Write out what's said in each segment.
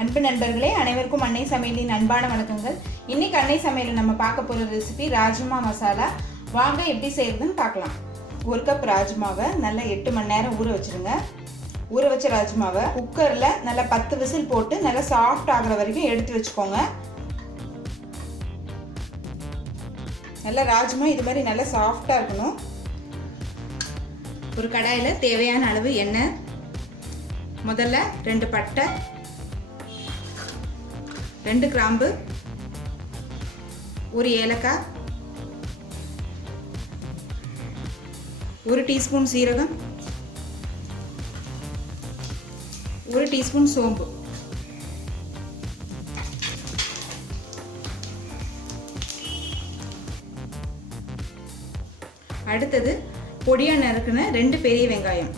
அன்பு நண்பர்களே, அனைவருக்கும் அன்னை சமையலின் அன்பான வணக்கங்கள். இன்னைக்கு அன்னை சமையலில் நம்ம பார்க்க போகிற ரெசிபி ராஜ்மா மசாலா. வாங்க எப்படி செய்யறதுன்னு பார்க்கலாம். 1 கப் ராஜ்மாவை நல்லா 8 மணி நேரம் ஊற வச்சுருங்க. ஊற வச்ச ராஜ்மாவை குக்கரில் நல்லா 10 விசில் போட்டு நல்லா சாஃப்ட் ஆகிற வரைக்கும் எடுத்து வச்சுக்கோங்க. நல்லா ராஜ்மா இது மாதிரி நல்லா சாஃப்டாக இருக்கணும். ஒரு கடாயில் தேவையான அளவு எண்ணெய், முதல்ல 2 பட்டை, 2 கிராம்பு, 1 ஏலக்காய், 1 டீஸ்பூன் சீரகம், 1 டீஸ்பூன் சோம்பு. அடுத்தது பொடியா நறுக்குன 2 பெரிய வெங்காயம்.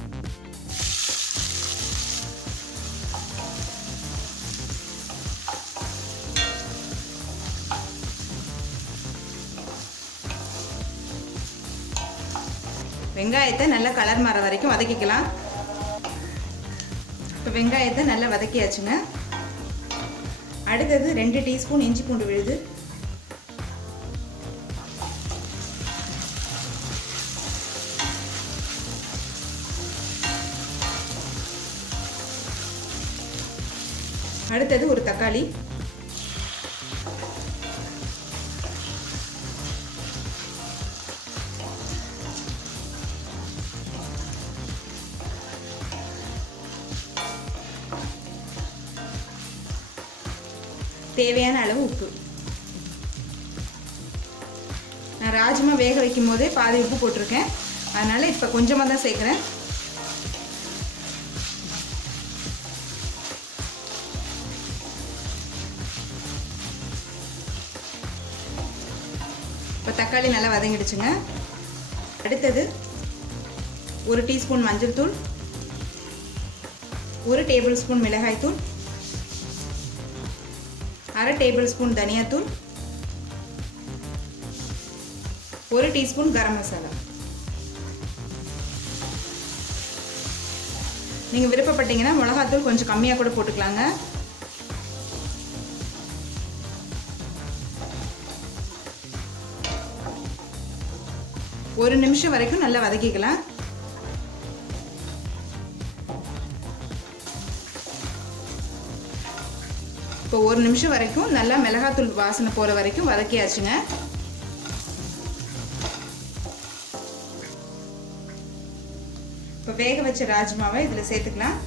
வெங்காயத்தை நல்லா கலர் மாற வரைக்கும் வதக்கிக்கலாம். இப்போ வெங்காயத்தை நல்லா வதக்கியாச்சுங்க. அடுத்தது 2 டீஸ்பூன் இஞ்சி பூண்டு விழுது, அடுத்தது ஒரு தக்காளி, தேவையான அளவு உப்பு. நான் ராஜ்மா வேக வைக்கும் போதே பாதி உப்பு போட்டிருக்கேன், அதனால இப்போ கொஞ்சமாக தான் சேர்க்குறேன். இப்போ தக்காளி நல்லா வதங்கிடுச்சுங்க. அடுத்தது 1 டீஸ்பூன் மஞ்சள் தூள், 1 டேபிள் ஸ்பூன் மிளகாய் தூள், 1/2 டேபிள் ஸ்பூன் தனியாத்தூள், 1 டீஸ்பூன் கரம் மசாலா. நீங்கள் விருப்பப்பட்டீங்கன்னா மிளகாத்தூள் கொஞ்சம் கம்மியாக கூட போட்டுக்கலாங்க. ஒரு நிமிஷம் வரைக்கும் நல்லா வதக்கிக்கலாம். இப்போ 1 நிமிஷம் வரைக்கும் நல்லா மிளகாத்தூள் வாசனை போகிற வரைக்கும் வதக்கியாச்சுங்க. இப்போ வேக வச்ச ராஜ்மாவை இதில் சேர்த்துக்கலாம்.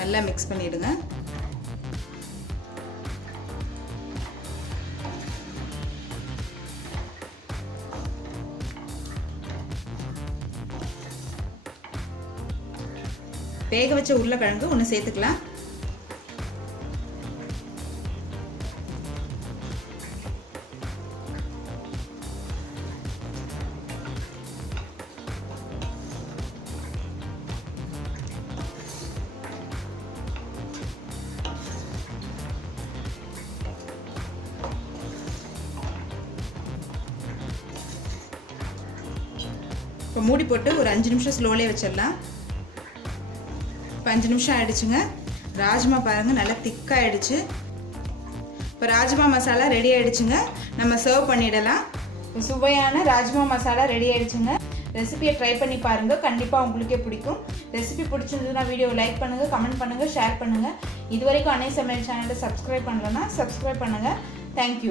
நல்லா மிக்ஸ் பண்ணிடுங்க. வேக வச்ச உருளைக்கிழங்கு 1 சேர்த்துக்கலாம். இப்போ மூடி போட்டு ஒரு 5 நிமிஷம் ஸ்லோலே வச்சிடலாம். இப்போ 5 நிமிஷம் ஆயிடுச்சுங்க. ராஜ்மா பாருங்கள் நல்லா திக்காயிடுச்சு. இப்போ ராஜ்மா மசாலா ரெடி ஆயிடுச்சுங்க. நம்ம சர்வ் பண்ணிடலாம். சுவையான ராஜ்மா மசாலா ரெடி ஆயிடுச்சுங்க. ரெசிபியை ட்ரை பண்ணி பாருங்கள், கண்டிப்பாக உங்களுக்கே பிடிக்கும். ரெசிபி பிடிச்சிருந்ததுன்னா வீடியோ லைக் பண்ணுங்கள், கமெண்ட் பண்ணுங்கள், ஷேர் பண்ணுங்கள். இது வரைக்கும் அன்னை சமையல் சேனலை சப்ஸ்கிரைப் பண்ணலன்னா சப்ஸ்கிரைப் பண்ணுங்கள். தேங்க்யூ.